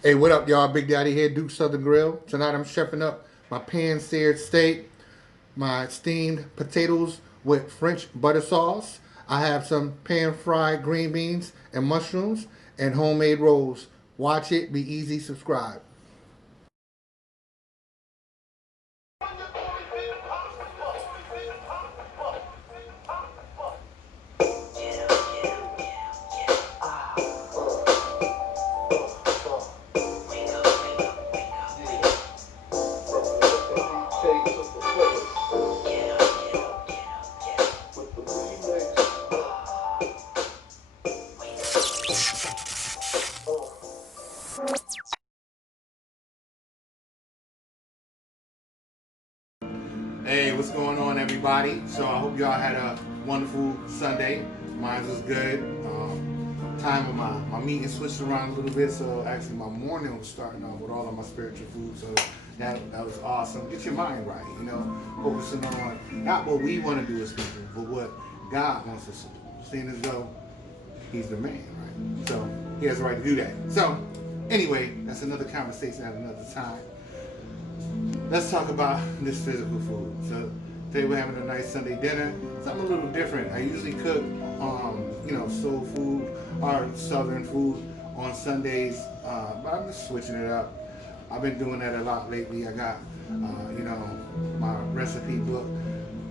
Hey, what up, y'all? Big Daddy here, Duke Southern Grill. Tonight I'm chefing up my pan-seared steak, my steamed potatoes with French butter sauce. I have some pan-fried green beans and mushrooms and homemade rolls. Watch it, be easy, subscribe. Hey, what's going on, everybody? So I hope y'all had a wonderful Sunday. Mine was good. Time of my meeting switched around a little bit, so actually my morning was starting off with all of my spiritual food. So that was awesome. Get your mind right, focusing on not what we want to do as people, but what God wants us to do. Seeing as though He's the man, right? So He has the right to do that. So anyway, that's another conversation at another time. Let's talk about this physical food. So today we're having a nice Sunday dinner. Something a little different. I usually cook, soul food or southern food on Sundays, but I'm just switching it up. I've been doing that a lot lately. I got, my recipe book,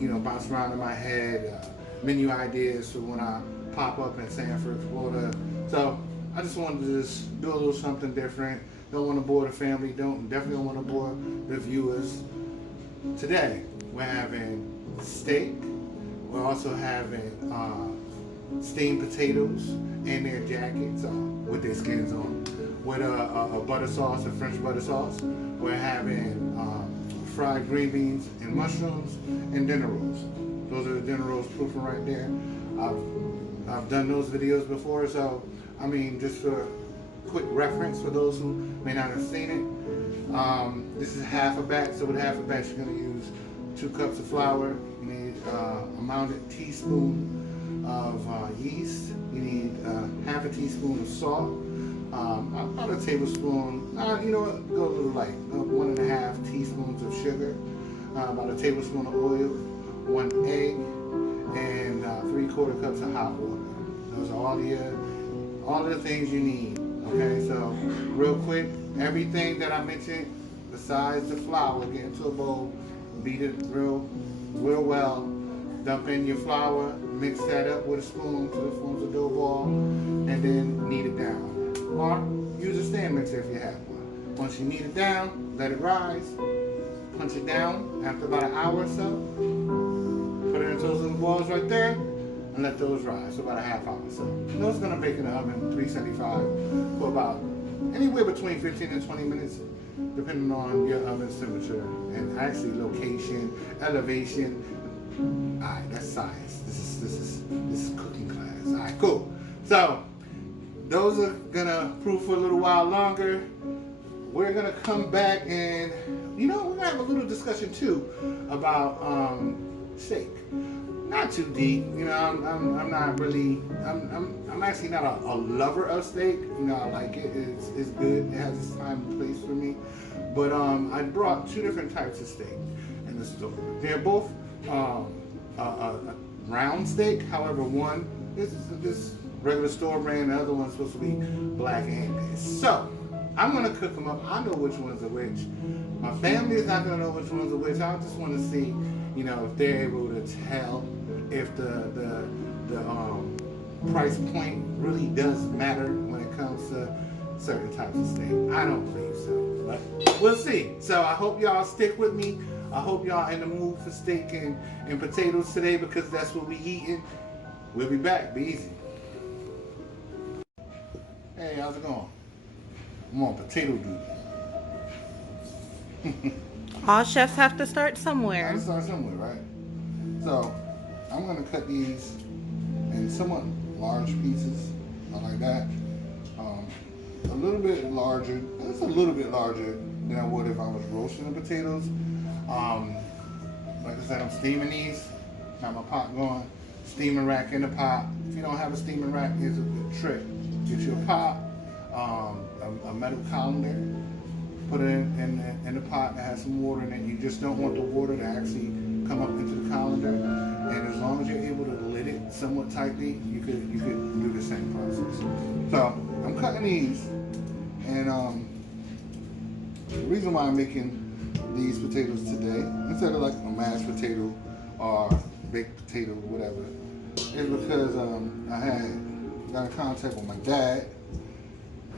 bouncing around in my head, menu ideas for when I pop up in Sanford, Florida. So I just wanted to just do a little something different. Don't want to bore the family. Definitely don't want to bore the viewers. Today we're having steak. We're also having steamed potatoes in their jackets with their skins on, with a butter sauce, a French butter sauce. We're having fried green beans and mushrooms and dinner rolls. Those are the dinner rolls proofing right there. I've done those videos before, so I mean, just for quick reference for those who may not have seen it. This is half a batch, so with half a batch you're going to use 2 cups of flour. You need a mounted teaspoon of yeast. You need half a teaspoon of salt. About a tablespoon, you know what, go a little light. 1.5 teaspoons of sugar. About a tablespoon of oil. 1 egg. And 3/4 cups of hot water. Those are all the things you need. Okay, so real quick, everything that I mentioned besides the flour, get into a bowl, beat it real well, dump in your flour, mix that up with a spoon till it forms a dough ball, and then knead it down. Or use a stand mixer if you have one. Once you knead it down, let it rise, punch it down after about an hour or so, put it into those little balls right there, and let those rise for about a half hour. So those are going to bake in the oven 375 for about anywhere between 15 and 20 minutes, depending on your oven's temperature and actually location, elevation. All right, that's science. This is cooking class. All right, cool. So those are gonna proof for a little while longer. We're gonna come back and we're gonna have a little discussion too about steak. Not too deep, I'm not really. I'm actually not a lover of steak. I like it. It's good. It has its time and place for me. But I brought 2 different types of steak in the store. They're both a round steak. However, one is this regular store brand. The other one's supposed to be black Angus. So I'm gonna cook them up. I know which ones are which. My family is not gonna know which ones are which. I just want to see, if they're able to tell if the price point really does matter when it comes to certain types of steak. I don't believe so, but we'll see. So I hope y'all stick with me. I hope y'all in the mood for steak and potatoes today, because that's what we eating. We'll be back. Be easy. Hey, how's it going? I'm on potato duty. All chefs have to start I somewhere. gotta start somewhere, right? So I'm gonna cut these in somewhat large pieces, not like that. A little bit larger. It's a little bit larger than I would if I was roasting the potatoes. Like I said, I'm steaming these. Got my pot going. Steaming rack in the pot. If you don't have a steaming rack, here's a good trick. Get you a pot, a metal colander, put it in the pot that has some water in it. You just don't want the water to actually come up into the colander. And as long as you're able to lid it somewhat tightly, you could do the same process. So I'm cutting these, and the reason why I'm making these potatoes today, instead of like a mashed potato or baked potato or whatever, is because I got in contact with my dad,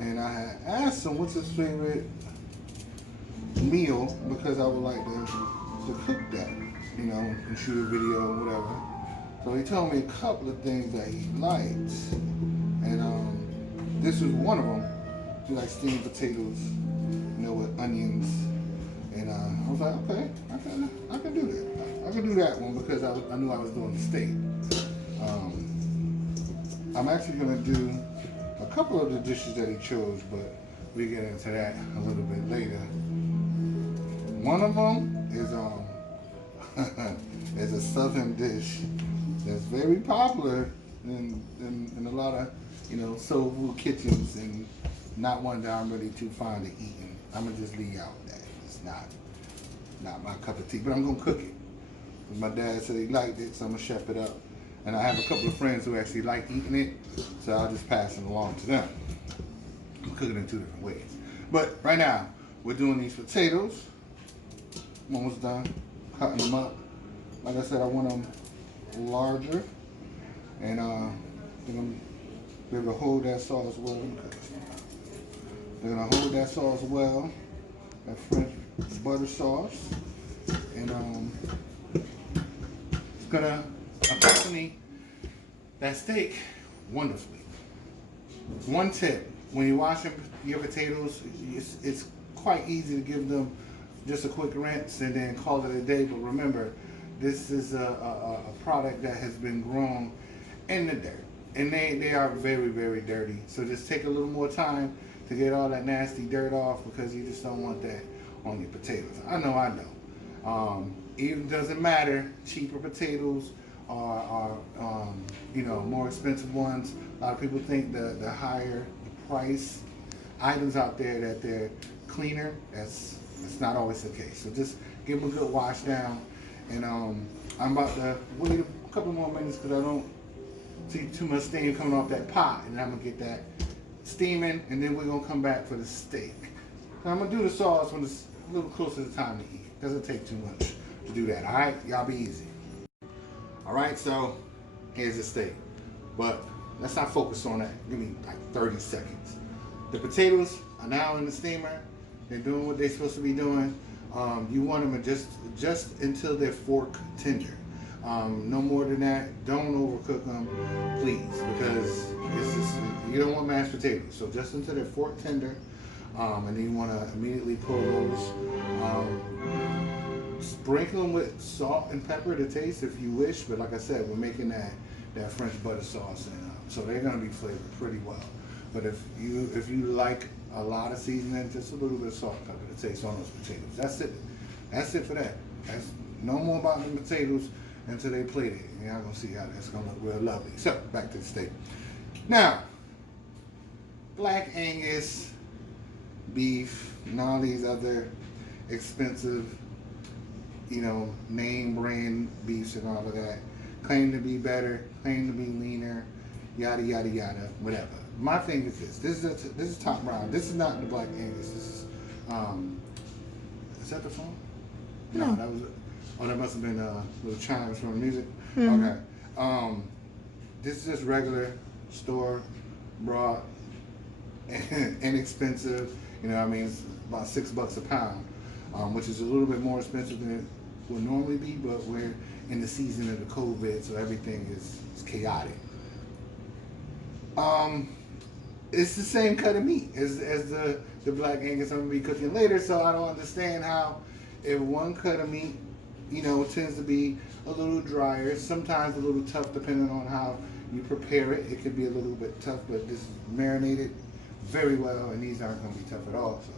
and I had asked him what's his favorite meal, because I would like to cook that, you know, and shoot a video or whatever. So he told me a couple of things that he liked, and this was one of them. He likes steamed potatoes, you know, with onions, and I was like, okay, I can do that. I can do that one because I knew I was doing the steak. I'm actually gonna do a couple of the dishes that he chose, but we get into that a little bit later. One of them is is a southern dish that's very popular in a lot of, you know, soul food kitchens, and not one that I'm really too fond of eating. I'm gonna just leave out that it's not my cup of tea, but I'm gonna cook it. My dad said he liked it, so I'm gonna chef it up. And I have a couple of friends who actually like eating it, so I'll just pass it along to them. I'm cooking in two different ways. But right now, we're doing these potatoes. I'm almost done cutting them up. Like I said, I want them larger, and they're gonna be able to hold that sauce well. They're gonna hold that sauce well, that French butter sauce, and it's gonna accompany that steak wonderfully. One tip: when you're washing your potatoes, it's quite easy to give them just a quick rinse and then call it a day. But remember, this is a product that has been grown in the dirt, and they are very, very dirty. So just take a little more time to get all that nasty dirt off, because you just don't want that on your potatoes. I know. Even doesn't matter, cheaper potatoes are you know, more expensive ones. A lot of people think the higher the price items out there that they're cleaner. That's not always the case. So just give them a good wash down, and I'm about to wait a couple more minutes because I don't see too much steam coming off that pot, and I'm gonna get that steaming, and then we're gonna come back for the steak. Now I'm gonna do the sauce when it's a little closer to time to eat. Doesn't take too much to do that. All right, y'all be easy. All right, so here's the steak, but let's not focus on that. Give me like 30 seconds. The potatoes are now in the steamer. They're doing what they're supposed to be doing. You want them to just until they're fork tender. No more than that. Don't overcook them, please, because you don't want mashed potatoes. So just until they're fork tender, and then you want to immediately pull those. Sprinkle them with salt and pepper to taste if you wish, but like I said, we're making that French butter sauce, and so they're going to be flavored pretty well. But if you like a lot of seasoning, just a little bit of salt and pepper to taste on those potatoes. That's it for that. That's no more about the potatoes until they plate it. You're not going to see how that's going to look real lovely. So back to the steak. Now, Black Angus beef and all these other expensive, you know, name brand beefs and all of that claim to be better, claim to be leaner, yada yada yada, whatever. My thing is this: this is top brown. This is not the Black Angus. This is that the phone? No, that was. Oh, that must have been little chimes from the music. Mm-hmm. Okay. This is just regular store bought, inexpensive. You know, I mean, it's about $6 a pound, which is a little bit more expensive than it would normally be, but we're in the season of the COVID, so everything is chaotic. It's the same cut of meat as the Black Angus I'm gonna be cooking later, so I don't understand how, if one cut of meat, you know, tends to be a little drier, sometimes a little tough depending on how you prepare it. It could be a little bit tough, but this is marinated very well, and these aren't gonna be tough at all, so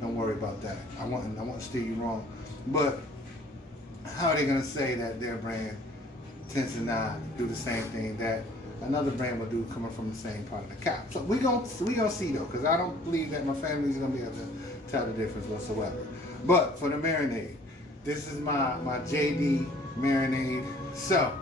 don't worry about that. I want to steer you wrong, but how are they gonna say that their brand tends to not do the same thing that another brand will do coming from the same part of the cow. So we gonna see though, because I don't believe that my family's gonna be able to tell the difference whatsoever. But for the marinade, this is my JD marinade. So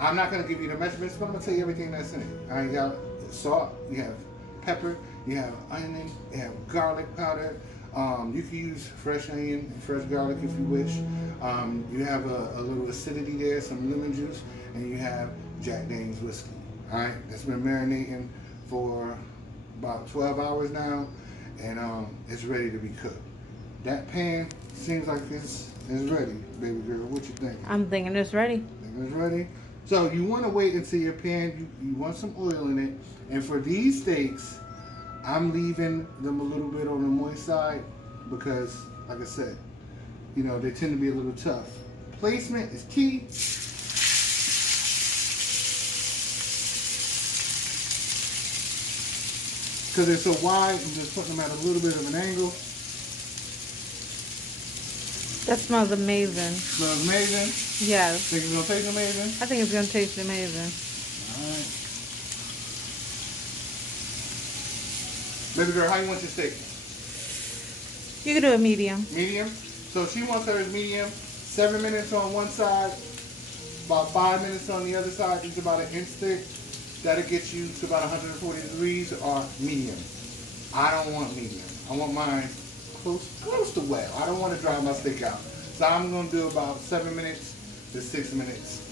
I'm not gonna give you the measurements, but I'm gonna tell you everything that's in it. You got salt, you have pepper, you have onion, you have garlic powder. You can use fresh onion and fresh garlic if you wish. You have a little acidity there, some lemon juice, and you have Jack Daniel's whiskey. All right, that's been marinating for about 12 hours now, and it's ready to be cooked. That pan seems like it's ready, baby girl. What you think? I'm thinking it's ready. Think it's ready? So you want to wait until your pan, you want some oil in it, and for these steaks, I'm leaving them a little bit on the moist side because, like I said, you know, they tend to be a little tough. Placement is key. Because they're so wide, I'm just putting them at a little bit of an angle. That smells amazing. Smells amazing? Yes. Think it's going to taste amazing? I think it's going to taste amazing. Alright. Baby girl, how you want your steak? You can do a medium. Medium? So she wants hers medium. 7 minutes on one side, about 5 minutes on the other side. It's about an inch thick. That'll get you to about 140 degrees or medium. I don't want medium. I want mine close to well. I don't want to dry my steak out. So I'm going to do about 7 minutes to 6 minutes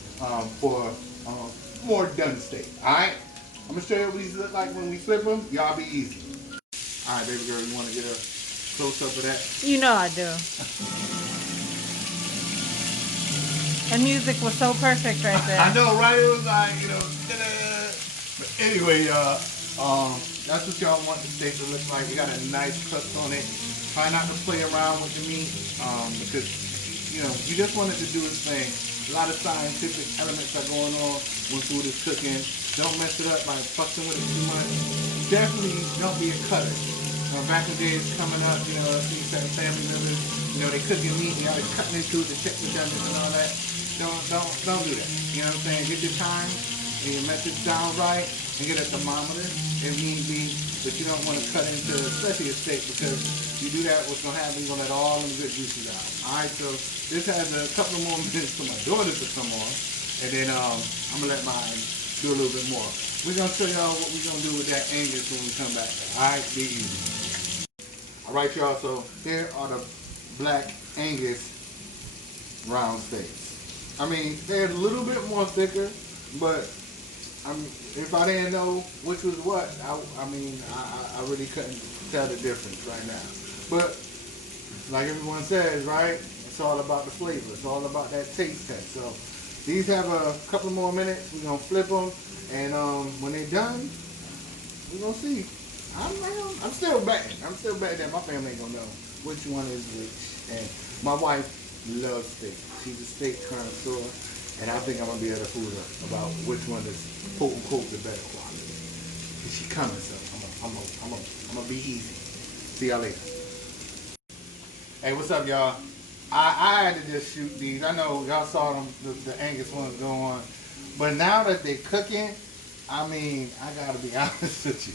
for more done steak. Alright? I'm going to show you what these look like when we flip them. Y'all be easy. Alright, baby girl, you want to get a close up of that? You know I do. The music was so perfect right there. I know, right? It was like, you know, ta-da. But anyway, y'all, that's what y'all want the steak to look like. You got a nice crust on it. Try not to play around with the meat because, you know, you just want it to do its thing. A lot of scientific elements are going on when food is cooking. Don't mess it up by fussing with it too much. Definitely don't be a cutter. Back in the days coming up, you know, I see certain family members, you know, they cook your meat, you know, they're cutting into it to check the damage and all that. Don't do that. You know what I'm saying? Get your time and your message down right and get a thermometer if need be, but you don't want to cut into, especially a steak, because you do that, what's going to happen, you're going to let all them good juices out. Alright, so this has a couple more minutes for my daughter to come on, and then I'm going to let mine do a little bit more. We're going to show y'all what we're going to do with that Angus when we come back. Alright, be easy. Alright, y'all, so here are the black Angus round steaks. I mean, they're a little bit more thicker, but if I didn't know which was what, I really couldn't tell the difference right now. But like everyone says, right? It's all about the flavor. It's all about that taste test. So these have a couple more minutes. We're gonna flip them, and when they're done, we're gonna see. I'm still betting. I'm still betting that my family ain't gonna know which one is which. And my wife loves steak. She's a steak connoisseur, and I think I'm gonna be able to fool her about which one is quote unquote the better quality. And she coming, so I'm gonna be easy. See y'all later. Hey, what's up, y'all? I had to just shoot these. I know y'all saw them, the Angus ones go on, but now that they're cooking, I mean, I gotta be honest with you.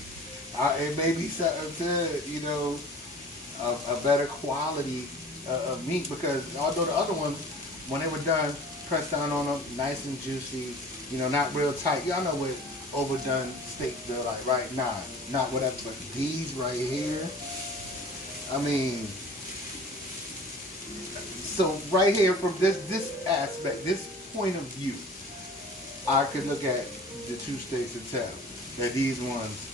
It may be something to, you know, a better quality of meat, because although the other ones, when they were done, pressed down on them, nice and juicy, you know, not real tight. Y'all know what overdone steaks feel like, right? Nah, not whatever, but these right here, I mean, so right here from this aspect, this point of view, I could look at the two steaks and tell that these ones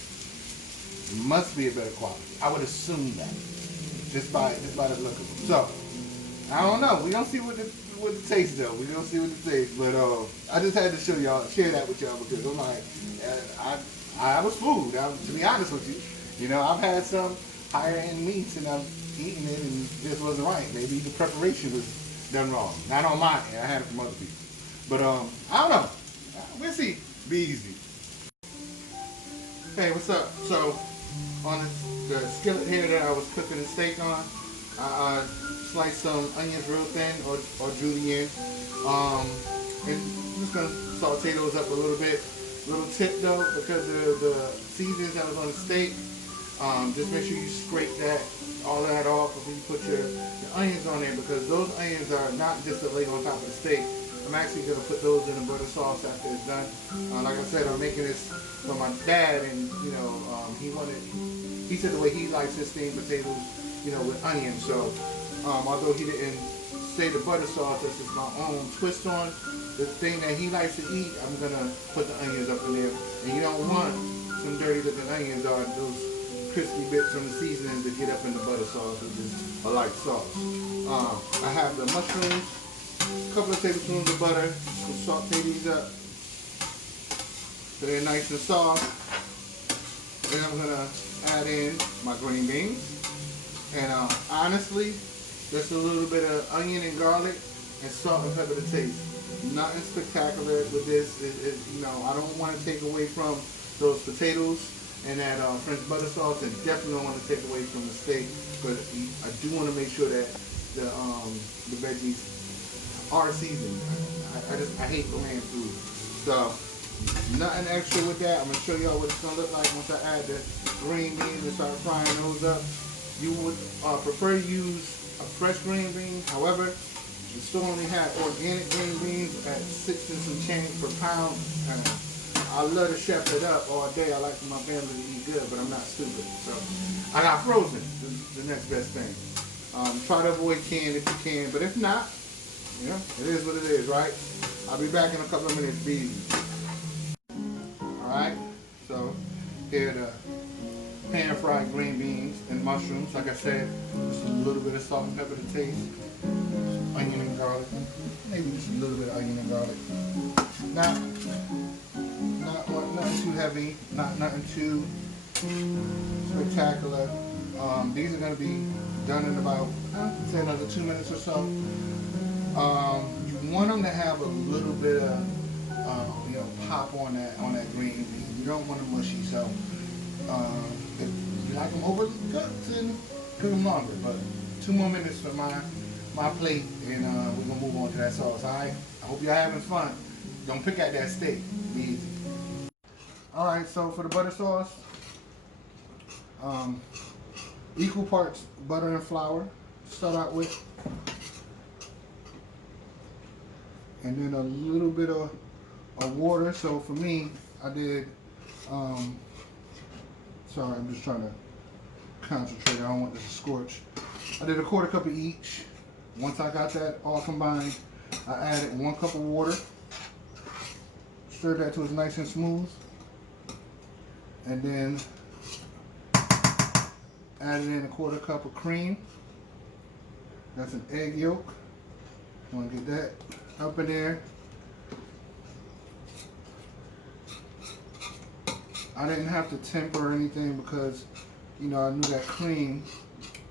must be a better quality. I would assume that just by the look of them. So I don't know. We gonna see what the taste though. We gonna see what the taste. But I just had to share that with y'all, because I'm like, I was fooled. To be honest with you, you know, I've had some higher end meats and I've eaten it and this wasn't right. Maybe the preparation was done wrong. Not on my end. I had it from other people. But I don't know. We'll see. Be easy. Hey, what's up? So on the skillet here that I was cooking the steak on, I sliced some onions real thin or julienne. And I'm just gonna saute those up a little bit. Little tip though, because of the seasons that was on the steak, just make sure you scrape all that off before you put your onions on there, because those onions are not just to lay on top of the steak. I'm actually going to put those in the butter sauce after it's done. Like I said, I'm making this for my dad, and he said the way he likes his steamed potatoes, with onions. So although he didn't say the butter sauce, this is my own twist on the thing that he likes to eat. I'm gonna put the onions up in there, and you don't want some dirty looking onions or those crispy bits from the seasoning to get up in the butter sauce, which is a light sauce. I have the mushrooms, a couple of tablespoons of butter. We'll saute these up so they're nice and soft. Then I'm gonna add in my green beans, and honestly, just a little bit of onion and garlic and salt and pepper to taste. Nothing spectacular with this. I don't want to take away from those potatoes and that French butter sauce, and definitely don't want to take away from the steak. But I do want to make sure that the veggies are seasoned. I hate bland food. So nothing extra with that. I'm gonna show y'all what it's gonna look like once I add the green beans and start frying those up. You would prefer to use a fresh green bean. However, the store only had organic green beans at 6 and some change per pound. I love to chef it up all day. I like for my family to eat good, but I'm not stupid. So I got frozen. The next best thing. Try to avoid canned if you can, but if not, it is what it is, right? I'll be back in a couple of minutes, be easy. Alright, so here are the pan fried green beans and mushrooms. Like I said, just a little bit of salt and pepper to taste. Onion and garlic. Maybe just a little bit of onion and garlic. Nothing too heavy, nothing too spectacular. These are going to be done in about, say another 2 minutes or so. You want them to have a little bit of, pop on that green bean. You don't want them mushy, so if you like them overly cooked, then cook them longer. But 2 more minutes for my plate, and we're gonna move on to that sauce. All right. I hope y'all having fun. Don't pick at that steak. Be easy. All right. So for the butter sauce, equal parts butter and flour to start out with, and then a little bit of water. So for me, I did. Sorry, I'm just trying to concentrate. I don't want this to scorch. I did a 1/4 cup of each. Once I got that all combined, I added 1 cup of water. Stirred that till it's nice and smooth. And then added in a 1/4 cup of cream. That's an egg yolk. You want to get that up in there. I didn't have to temper or anything because, I knew that cream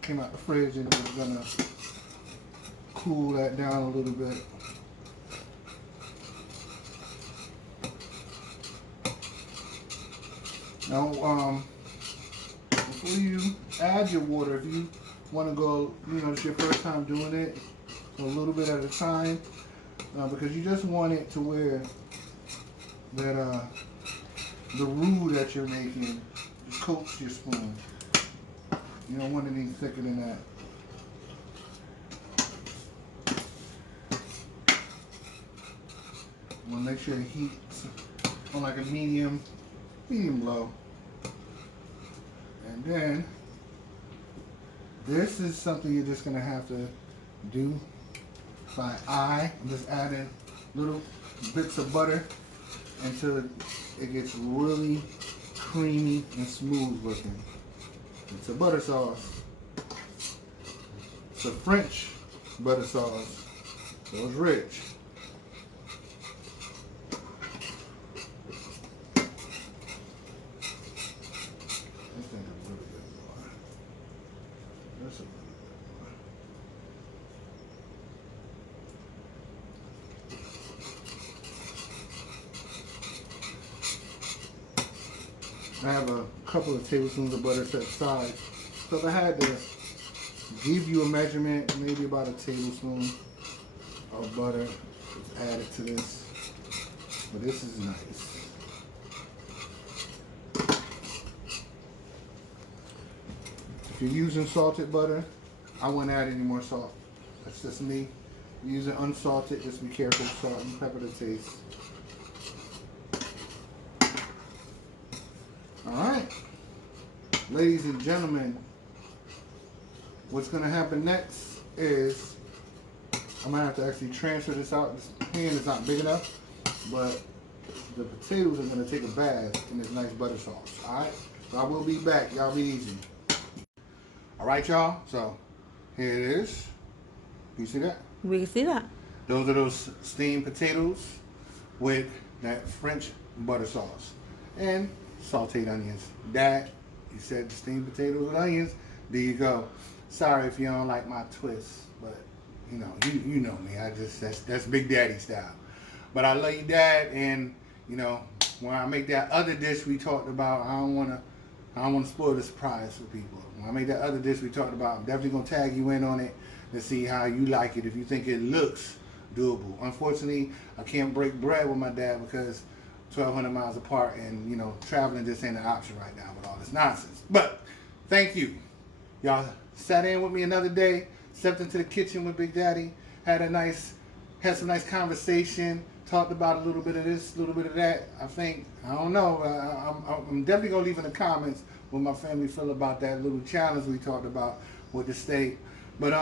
came out the fridge and it was gonna cool that down a little bit. Now, before you add your water, if you want to go, it's your first time doing it, a little bit at a time, because you just want it to where that the roux that you're making coats your spoon. You don't want anything thicker than that. You want to make sure the heat's on like a medium low. And then this is something you're just going to have to do by eye. I'm just adding little bits of butter until it gets really creamy and smooth looking. It's a butter sauce. It's a French butter sauce, so it's rich. This thing is really good. That's a really good one. I have a couple of tablespoons of butter set aside. So if I had to give you a measurement, maybe about a tablespoon of butter is added to this. But this is nice. you're using salted butter, I wouldn't add any more salt. That's just me. If you're using unsalted, just be careful. Salt and pepper to taste. Alright. Ladies and gentlemen, what's going to happen next is I'm going to have to actually transfer this out. This pan is not big enough, but the potatoes are going to take a bath in this nice butter sauce. Alright? So I will be back. Y'all be easy. Alright, y'all. So here it is. You see that? We can see that. Those are those steamed potatoes with that French butter sauce and sauteed onions. That, you said steamed potatoes with onions. There you go. Sorry if you don't like my twist, but you know, you know me. I just that's Big Daddy style. But I love you, Dad, and you know, when I make that other dish we talked about, I don't wanna spoil the surprise for people. When I make that other dish we talked about, I'm definitely gonna tag you in on it to see how you like it, if you think it looks doable. Unfortunately, I can't break bread with my dad because 1,200 miles apart, and you know, traveling just ain't an option right now with all this nonsense. But thank you. Y'all sat in with me another day, stepped into the kitchen with Big Daddy, had some nice conversation, talked about a little bit of this, a little bit of that. I don't know, I'm definitely gonna leave in the comments what my family feel about that little challenge we talked about with the steak. But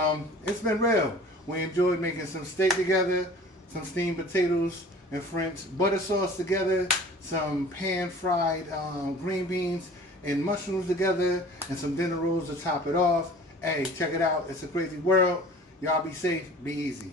it's been real. We enjoyed making some steak together, some steamed potatoes and French butter sauce together, some pan-fried green beans and mushrooms together, and some dinner rolls to top it off. Hey, check it out. It's a crazy world. Y'all be safe. Be easy.